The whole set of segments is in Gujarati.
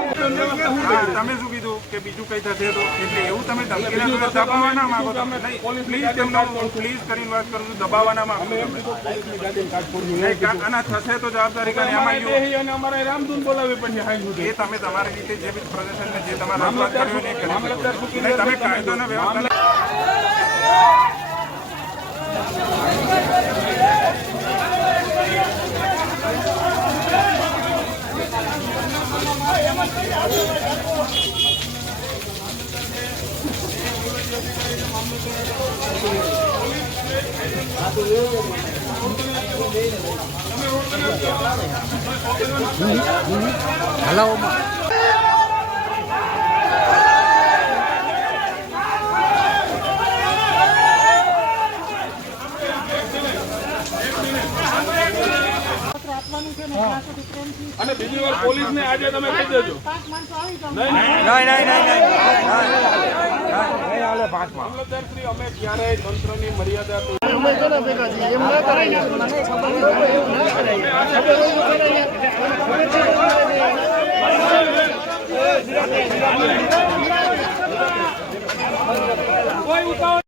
તમે શું કીધું કે બીજું કઈ થશે તો એટલે એવું તમે ધમકીના જોડે દબાવવાના માંગો છો? પ્લીઝ તેમનો પ્લીઝ કરીને વાત કરું છું, દબાવવાના માંગો છો આના થશે તો જવાબદારી કરીને એમાં અમારે રામધૂન બોલાવી પડશે. એ તમે તમારી રીતે જે બી પ્રદર્શનને જે તમારા રજૂઆત કર્યું ને તમે કાયદોને વ્યવસ્થા Hello. અને બીજી વાર પોલીસને આજે તમે કહી દેજો. અમે ક્યારેય તંત્રની મર્યાદા કોઈ ઉતાવળ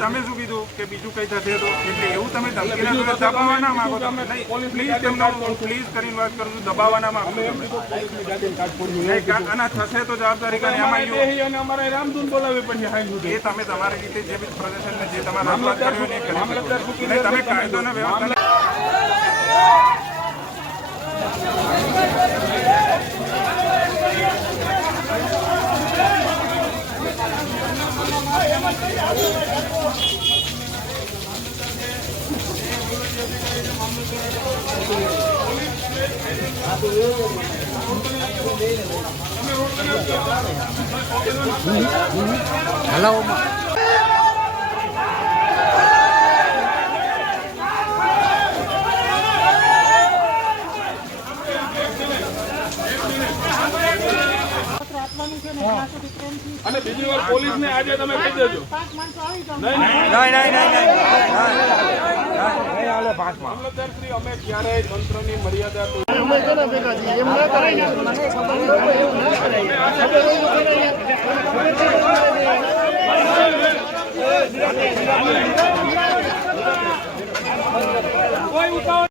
તમે શું કીધું કે બીજું કઈ થશે તો એટલે એવું તમે ધમકીના જોડે દબાવવાના માંગો છો? પ્લીઝ તેમનો પ્લીઝ કરીને વાત કરું છું, દબાવવાના માંગો છો આના થશે તો જવાબદારી કરીને એમાં અમારે રામધૂન બોલાવી પડશે. એ તમે તમારી રીતે જે બી પ્રદર્શનને જે તમારા રજૂઆત કર્યું ને તમે કાયદોને વ્યવસ્થા હલાવવામાં અને બીજી વાર પોલીસને આજે તમે કહી દેજો. મામલતદારશ્રી, અમે ક્યારેય તંત્રની મર્યાદા કોઈ ઉતાવળ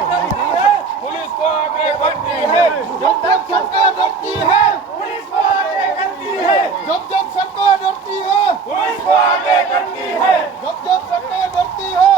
पुलिस को आगे बढ़ती है जब तक सरकार डरती है, पुलिस को आगे करती है जब जब सरकार डरती है, पुलिस को आगे करती है जब जब सरकार डरती है,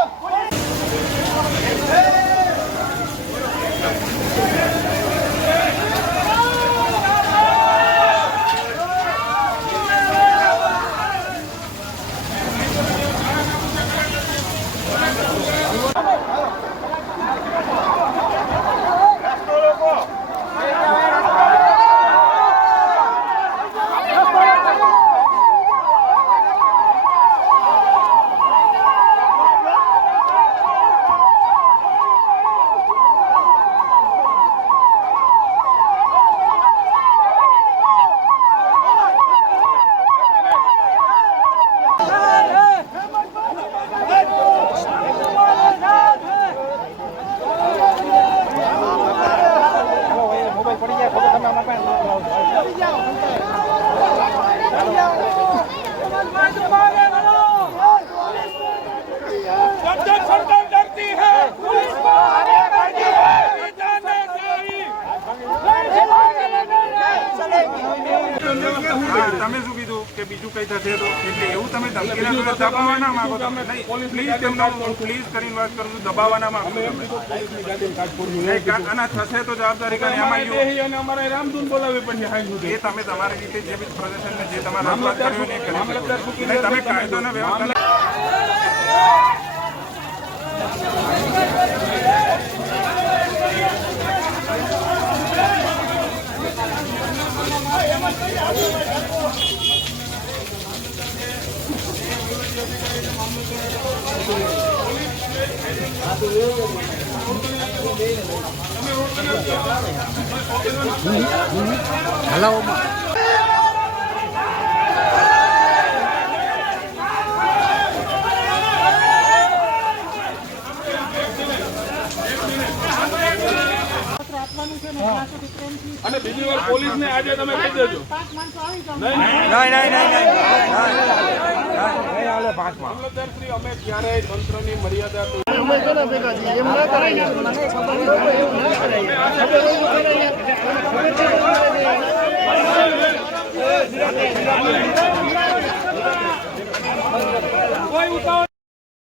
जब जब सरकार डरती है पुलिस को आगे करती है जाने चाहिए તમે શું કીધું કે બીજું કઈ થશે તો એટલે એવું તમે ધમકીના જોડે દબાવવા ના માંગો તમે પ્લીઝ તેમનો પ્લીઝ કરીને વાત કરું છું દબાવવા ના માંગો આના થશે તો જવાબદારી કરી અને અમારે રામધૂન બોલાવી પડશે એ તમે તમારી રીતે જે બી પ્રદર્શનને જે તમારા રજૂઆત કર્યું ને કરી તમે કાયદોના વ્યવસ્થા હલાવવામાં અને બીજી વાર પોલીસને આજે તમે કહી દેજો. મામલતદારશ્રી, અમે ક્યારેય તંત્રની મર્યાદા કોઈ ઉતાવળ